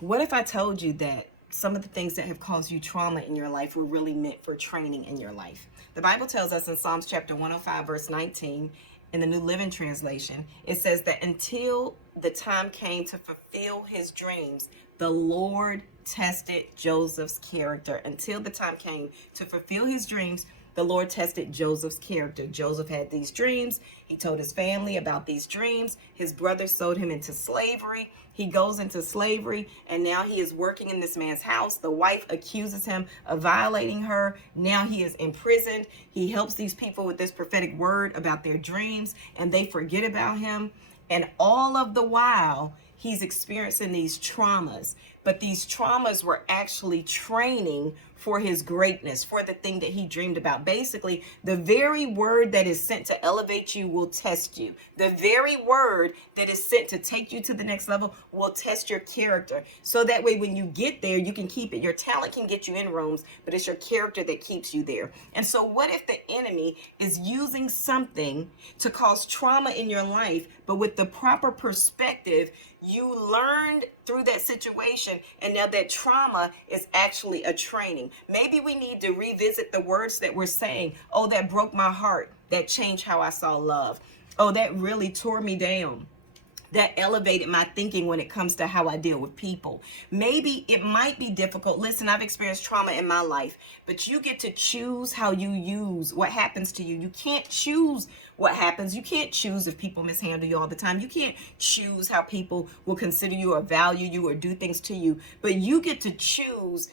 What if I told you that some of the things that have caused you trauma in your life were really meant for training in your life? The Bible tells us in Psalms chapter 105, verse 19, in the New Living Translation, it says that until the time came to fulfill his dreams, the Lord tested Joseph's character. Until the time came to fulfill his dreams, the Lord tested Joseph's character. Joseph had these dreams. He told his family about these dreams. His brothers sold him into slavery. He goes into slavery, and now he is working in this man's house. The wife accuses him of violating her. Now he is imprisoned. He helps these people with this prophetic word about their dreams, and they forget about him. And all of the while, he's experiencing these traumas. But these traumas were actually training for his greatness, for the thing that he dreamed about. Basically, the very word that is sent to elevate you will test you. The very word that is sent to take you to the next level will test your character. So that way, when you get there, you can keep it. Your talent can get you in rooms, but it's your character that keeps you there. And so what if the enemy is using something to cause trauma in your life, but with the proper perspective, you learned through that situation, and now that trauma is actually a training. Maybe we need to revisit the words that we're saying. Oh, that broke my heart. That changed how I saw love. Oh, that really tore me down. That elevated my thinking when it comes to how I deal with people. Maybe it might be difficult. Listen, I've experienced trauma in my life, but you get to choose how you use what happens to you. You can't choose what happens. You can't choose if people mishandle you all the time. You can't choose how people will consider you or value you or do things to you, but you get to choose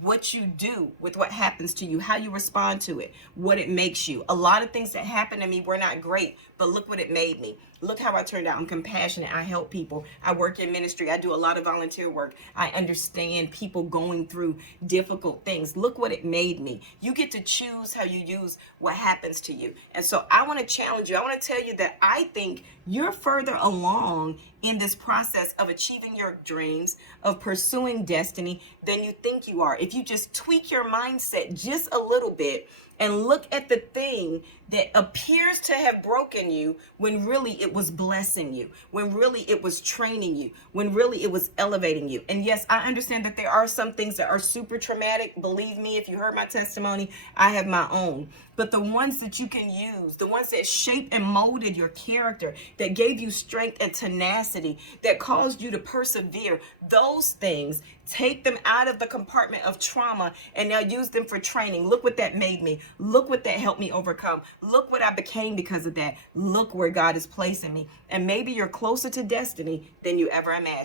what you do with what happens to you, how you respond to it, what it makes you. A lot of things that happen to me were not great, but look what it made me. Look how I turned out. I'm compassionate. I help people. I work in ministry. I do a lot of volunteer work. I understand people going through difficult things. Look what it made me. You get to choose how you use what happens to you. And so I want to challenge you. I want to tell you that I think you're further along in this process of achieving your dreams, of pursuing destiny than you think you are. If you just tweak your mindset just a little bit and look at the thing that appears to have broken you when really it was blessing you, when really it was training you, when really it was elevating you. And yes, I understand that there are some things that are super traumatic. Believe me, if you heard my testimony, I have my own. But the ones that you can use, the ones that shaped and molded your character, that gave you strength and tenacity, that caused you to persevere, those things, take them out of the compartment of trauma and now use them for training. Look what that made me. Look what that helped me overcome. Look what I became because of that. Look where God is placing me. And maybe you're closer to destiny than you ever imagined.